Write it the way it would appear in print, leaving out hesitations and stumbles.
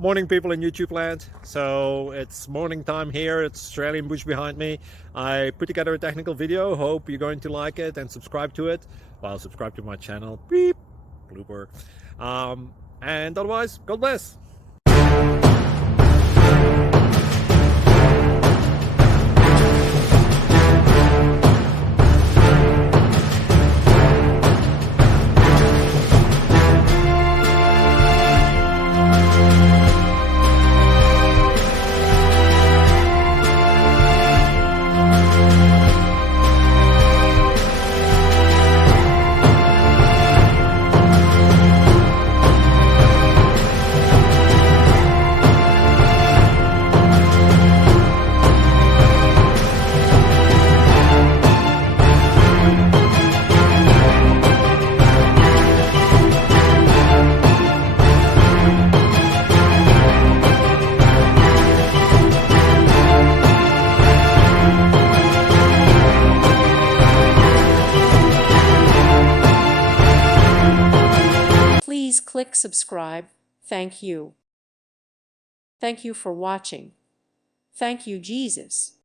Morning, people in YouTube land. So it's morning time here. It's Australian bush behind me. I put together a technical video. Hope you're going to like it and subscribe to it. Well, subscribe to my channel. Beep, blooper. And otherwise, God bless. Please click subscribe. Thank you. Thank you for watching. Thank you, Jesus.